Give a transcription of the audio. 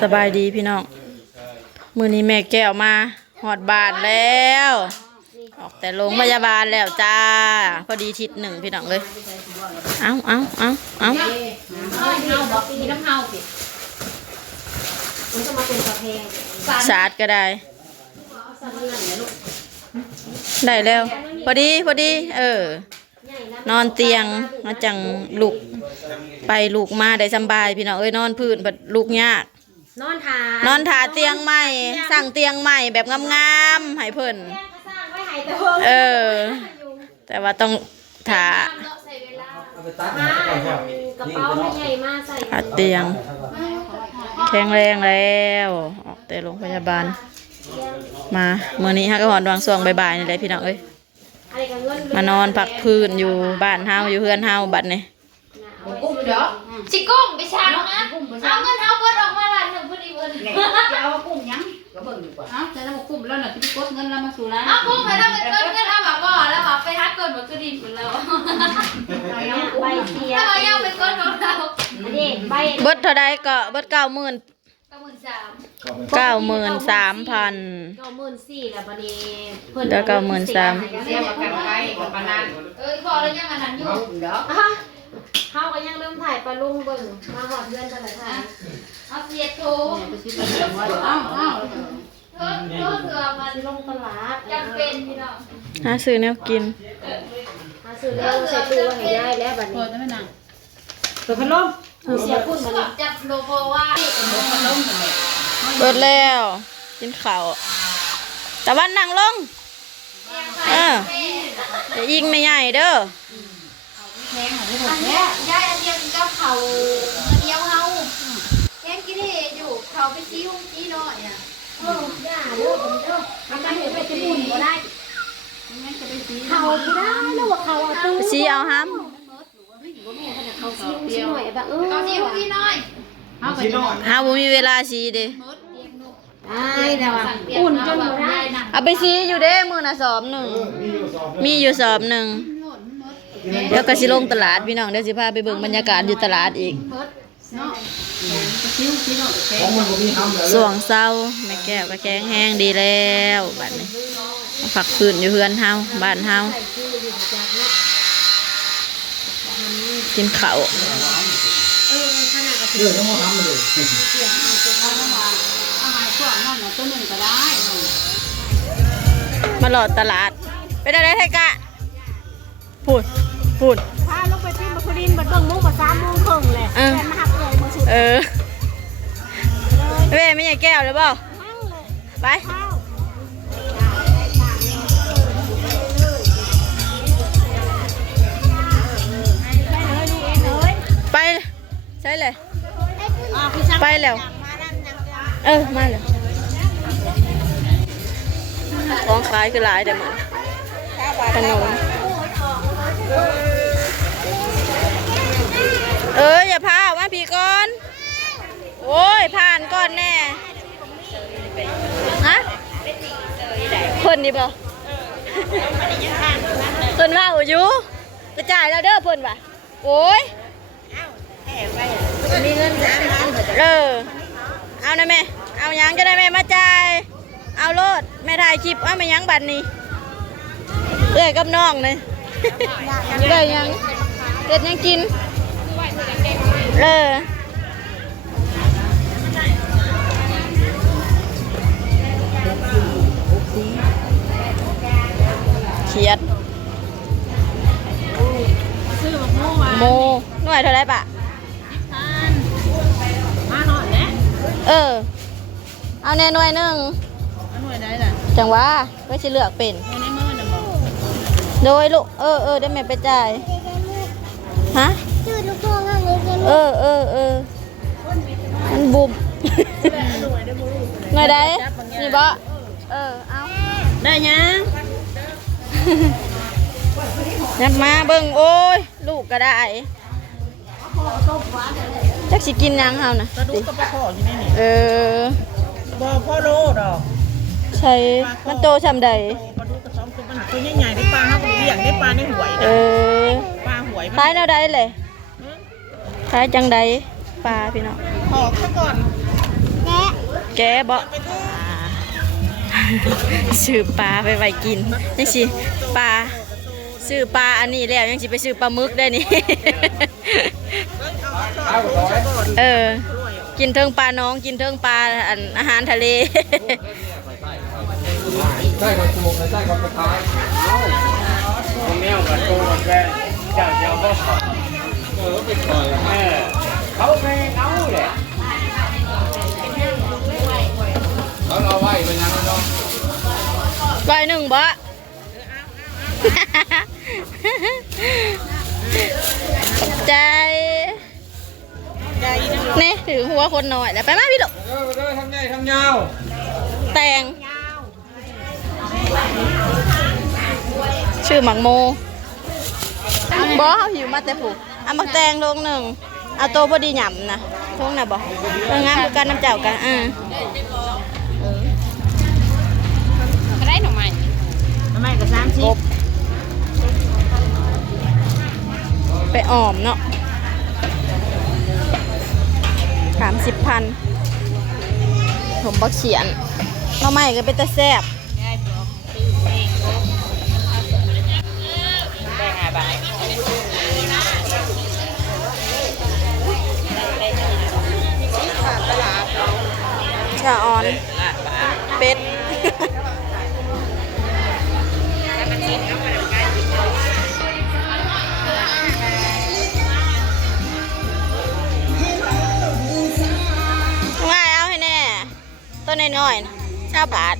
สบายดีพี่น้องมื้อนี้แม่แก้วมาหอดบ้านแล้วออกแต่โรงพยาบาลแล้วจ้าพอดีทิศหนึ่งพี่น้องเลยเอาสาดก็ได้แล้วพอดีนอนเตียงมาจังลูกไปลูกมาได้สบายพี่น้องนอนพื้นบัดลูกยากนอนถาเตียงใหม่สั่งเตียงใหม่แบบงามๆให้เพิ่นแต่ว่าต้องถาเตียงแข็งแรงแล้วออกแต่โรงพยาบาลมาเมื่อนี้ฮะก็หอนวางส่วงบ่ายๆนี่แหละพี่น้องมานอนพักพื้นอยู่บ้านเฮาอยู่เฮือนเฮาบัดนี้กุ้มเดี๋ยวชิกุ้มไปช้างนะเอาเงินเท้าเบิดออกมาล้านหนึ่งพอดีเบิดเอากุ้มยังก็เบิ่งดีกว่าเอาแต่เรากุ้มแล้วน่ะพี่กดเงินเรามาสู่ร้านเอากุ้มไปแล้วเงินเอาแบบบ่แล้วแบบไปฮักเกินหมดก็ดีเหมือนเราใบเทียถ้าเรายังเป็นก้นของเราเบิดเท่าใดก็เบิด93,000 93,000แล้วบัดนี้เพิ่นได้93,000เสียประกันไว้กับปานนั้นขอแล้วยังอันนั้นอยู่เด้อเฮาก็ยังลืมถ่ายปลาลุงเบิ่งมาหอดเพื่อนกันเลยค่ะเอาเสียโถไปซื้อปลาลุงว่าเอาเสือมันลงตลาดจำเป็นพี่น้องหาซื้อแนวกินหาซื้อแล้วใส่ตู้ให้ยายแล้วบัดนี้พอจะไม่นางเปิดพัดลมเสียพุ่นมาจับโลโพว่าเบิดแล้วกินข้าวตะวันนั่งลงอย่ายิงไม่ใหญ่เด้ออันนี้ยายอันเดียวกับเขาเดียวเฮาแกงกินเหอยู่เขาไปชี้หุ้มชี้น้อยอ่ะย่าเด้อผมเด้อมันไปไปจะบุญบ่ได้เขาบ่ได้แล้วว่าเขาเอาตู้ชี้เอาห้ำเขาชี้หน่อยแบบเขาชี้หุ้มชี้น้อยเฮาบ่มีเวลาชี้เด้แล้วอ่ะอุ่นจนบ่ได้เอาไปชี้อยู่เด้มื้อน่ะสอบหนึ่งมีอยู่สอบหนึ่งเดี๋ยวก็สิลงตลาดพี่น้องเดี๋ยวสิพาไปเบิ่งบรรยากาศอยู่ตลาดอีกส่วงเศร้าแม่แก้วก็แข็งแห้งดีแล้วบัดนี้พักพื้นอยู่เฮือนเฮาบ้านเฮากินข้าวมาหลอดตลาดไปได้ไทกะพูดพาลงไปที่มาคุรินบัดเบิ่งมุ้งมา3 โมงครึ่งแหละแม่มาหักเลยมาสุดเว้ไม่ใช่แก้วหรือเปล่าไปไปใช่เลยไปแล้วมาเลยของขายคือหลายเดี๋ยวมันขนมอย่าพาว่าพี่ก่อนโอ้ยผ่านก่อนแน่ฮะเพิ่นดิบ่เพิ่นว่าอยู่กระจายแล้วเด้อเพิ่นว่ะโอ้ยมีเงิน3,000เอาหน่อยแม่เอาหยังจะได้แม่มาจ่ายเอาโลดแม่ถ่ายคลิปเอาไม่ยังบัดนี้กับน้องเลยยังเด็ดยังกินเขียดโมหน่วยเท่าไรปะมาหน่อยนะเอาแน่หน่วยหนึ่งหน่วยไหนล่ะจังหวะก็จะเลือกเป็นในมือน่ะบ่โดยลูกได้แม่ไปจ่ายฮะมันบุบหน่อยได้นี่บ่เอาได้ยังยับมาเบิ่งโอ้ยลูกก็ได้จักสิกินยังเฮานะกระดูกกับปลาขออยู่ในนี่บ่พ่อโลดอกใช่มันโตซำใดปลาดุกกระซ้อมตัวมันตัวใหญ่ๆได้ปลาเฮาเลี้ยงได้ปลาในหวยปลาหวยขายแนวใดเลยขายจังใดปลาพี่น้องหอกซะก่อน แกบ่ซื้อปลาไปไว้กินนี่สิปลาซื้อปลาอันนี้แล้วยังสิไปซื้อปลาหมึกได้นี่ เออกินเทิงปลาน้องกินเทิงปลาอาหารทะเล ใช่กับตัวใช่กับกระทายเอาแมวกับตัวกับแกเจ้าก็ไปคอยเขาไปเอาเลยเขาเอาไว้เป็นยังไงเนาะ ร้อยหนึ่งบ่ ขอบใจนี่ถือหัวคนหน่อยแล้วไปมาพี่ลูก เด้อทำใหญ่ทำยาว แตงชื่อหมักโมบ่เขาหิวมาแต่ผูกเอาหมักแตงลงหนึ่งเอาโตพอดีหย่ำนะทงน่ะบ่เรื่องงานคือการน้ำเจ้ากันก็ได้หน่อไม้ ทำไมกับ3ชิ้น ไปออมเนาะ30,000ผมบักเขียนหน่อไม้ก็เป็นตะแซ่บชาออนเป็ด ง่ายเอาให้แน่ต้นน้อยๆชาวบาท